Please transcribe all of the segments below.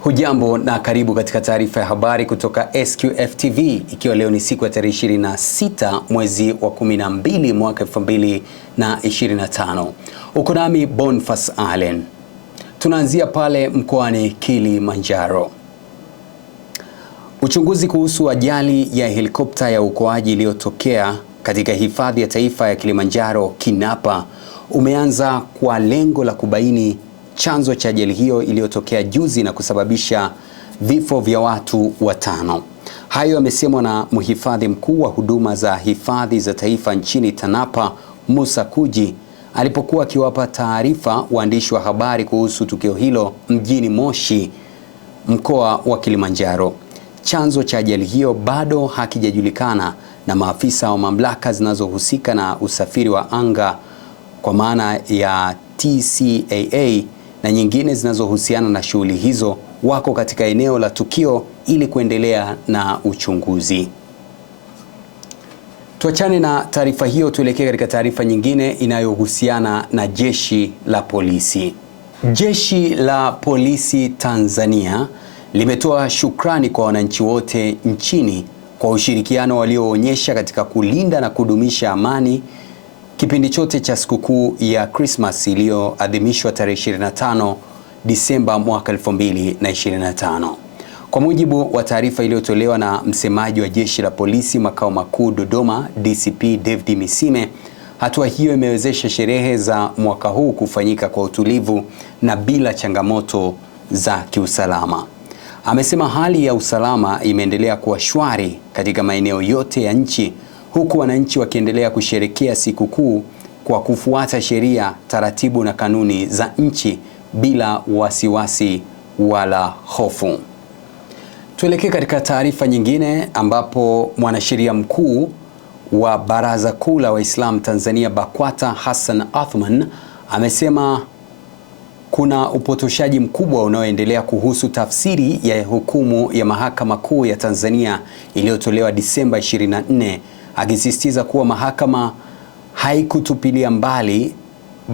Hujambo na karibu katika taarifa ya habari kutoka SQF TV, ikiwa leo ni siku ya tarehe 26 mwezi wa 12 mwaka 2025. Uko nami Bonfas Allen. Tunaanzia pale mkoani Kilimanjaro. Uchunguzi kuhusu ajali ya helikopta ya uokoaji iliyotokea katika hifadhi ya taifa ya Kilimanjaro Kinapa umeanza kwa lengo la kubaini chanzo cha ajali hiyo iliyotokea juzi na kusababisha vifo vya watu 5. Hayo yamesemwa na mhifadhi mkuu wa huduma za hifadhi za taifa nchini TANAPA, Musa Kuji, alipokuwa akiwapa taarifa waandishi wa habari kuhusu tukio hilo mjini Moshi, mkoa wa Kilimanjaro. Chanzo cha ajali hiyo bado hakijajulikana na maafisa wa mamlaka zinazohusika na usafiri wa anga kwa maana ya TCAA na nyingine zinazohusiana na shughuli hizo wako katika eneo la tukio ili kuendelea na uchunguzi. Tuachane na taarifa hiyo, tuelekee katika taarifa nyingine inayohusiana na jeshi la polisi. Jeshi la polisi Tanzania limetoa shukrani kwa wananchi wote nchini kwa ushirikiano walioonyesha katika kulinda na kudumisha amani kipindi chote cha sikukuu ya Christmas iliyoadhimishwa tarehe 25 Disemba mwaka 2025. Kwa mujibu wa taarifa iliyotolewa na msemaji wa jeshi la polisi makao makuu Dodoma, DCP David Misime, hatua hiyo imewezesha sherehe za mwaka huu kufanyika kwa utulivu na bila changamoto za kiusalama. Amesema hali ya usalama imeendelea kuwa shwari katika maeneo yote ya nchi, huku wananchi wakiendelea kusherehekea sikukuu kwa kufuata sheria, taratibu na kanuni za nchi bila wasiwasi wala hofu. Tuelekee katika taarifa nyingine ambapo mwanasheria mkuu wa Baraza Kuu la Waislamu Tanzania BAKWATA Hassan Athman amesema kuna upotoshaji mkubwa unaoendelea kuhusu tafsiri ya hukumu ya Mahakama Kuu ya Tanzania iliyotolewa Disemba 24, akisisitiza kuwa mahakama haikutupilia mbali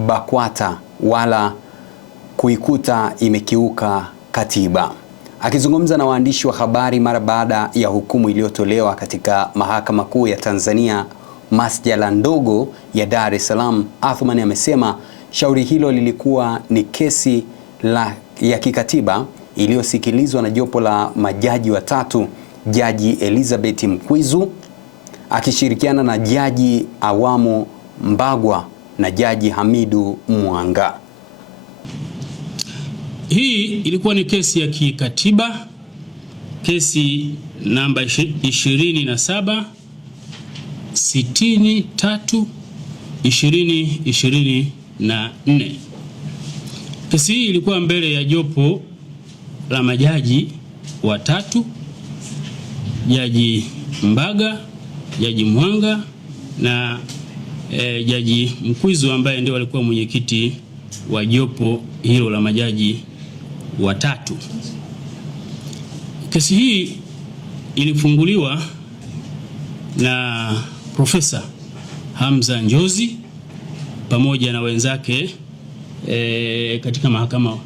BAKWATA wala kuikuta imekiuka katiba. Akizungumza na waandishi wa habari mara baada ya hukumu iliyotolewa katika Mahakama Kuu ya Tanzania masjala ndogo ya Dar es Salaam, Athman amesema shauri hilo lilikuwa ni kesi ya kikatiba iliyosikilizwa na jopo la majaji watatu, Jaji Elizabeth Mkwizu akishirikiana na Jaji Awamu Mbagwa na Jaji Hamidu Mwanga. Hii ilikuwa ni kesi ya kikatiba, kesi namba 27 63 2024. Kesi hii ilikuwa mbele ya jopo la majaji watatu, Jaji Mbaga, Jaji Mwanga na Jaji Mkwizu ambaye ndio alikuwa mwenyekiti wa jopo hilo la majaji watatu. Kesi hii ilifunguliwa na Profesa Hamza Njozi pamoja na wenzake katika Mahakama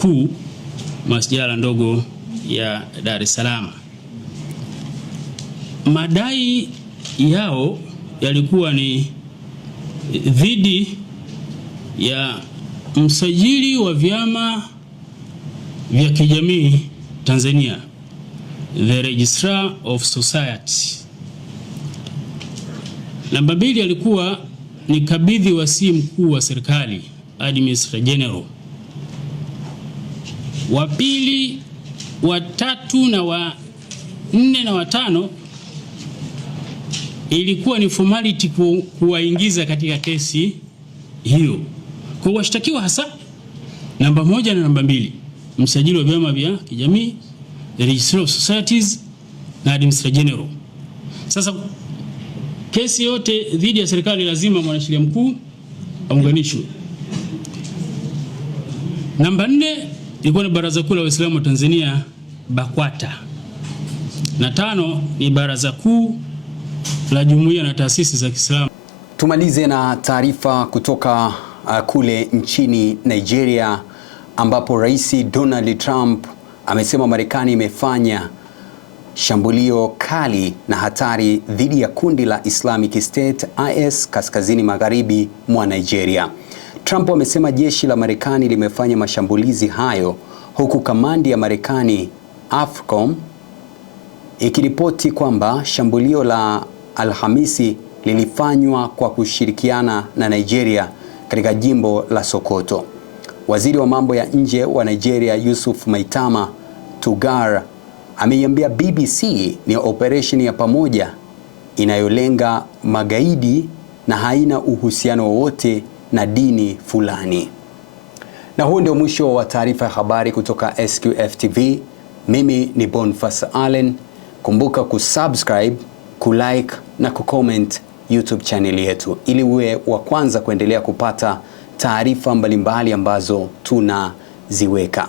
Kuu masjala ndogo ya Dar es Salaam. Madai yao yalikuwa ni dhidi ya msajili wa vyama vya kijamii Tanzania, the Registrar of Society. Namba 2 alikuwa ni kabidhi wasii mkuu wa serikali, Administrator General. Wa pili, wa tatu na wa 4 na wa 5 ilikuwa ni formality kuwaingiza katika kesi hiyo. Kwa washtakiwa hasa namba 1 na namba 2, msajili wa vyama vya kijamii, the Registrar of Societies na Administrator General. Sasa kesi yote dhidi ya serikali lazima mwanasheria mkuu aunganishwe. Namba 4 ilikuwa ni Baraza Kuu la Waislamu wa Tanzania BAKWATA. Na 5 ni Baraza Kuu la Jumuiya na Taasisi za Kiislamu. Tumalize na taarifa kutoka kule nchini Nigeria ambapo Rais Donald Trump amesema Marekani imefanya shambulio kali na hatari dhidi ya kundi la Islamic State IS kaskazini magharibi mwa Nigeria. Trump amesema jeshi la Marekani limefanya mashambulizi hayo huku kamandi ya Marekani AFRICOM ikiripoti kwamba shambulio la Alhamisi lilifanywa kwa kushirikiana na Nigeria katika jimbo la Sokoto. Waziri wa mambo ya nje wa Nigeria Yusuf Maitama Tugar ameiambia BBC ni operesheni ya pamoja inayolenga magaidi na haina uhusiano wowote na dini fulani. Na huo ndio mwisho wa taarifa ya habari kutoka SQF TV. Mimi ni Boniface Allen. Kumbuka kusubscribe, kulike na kucomment YouTube channel yetu ili uwe wa kwanza kuendelea kupata taarifa mbalimbali ambazo tunaziweka.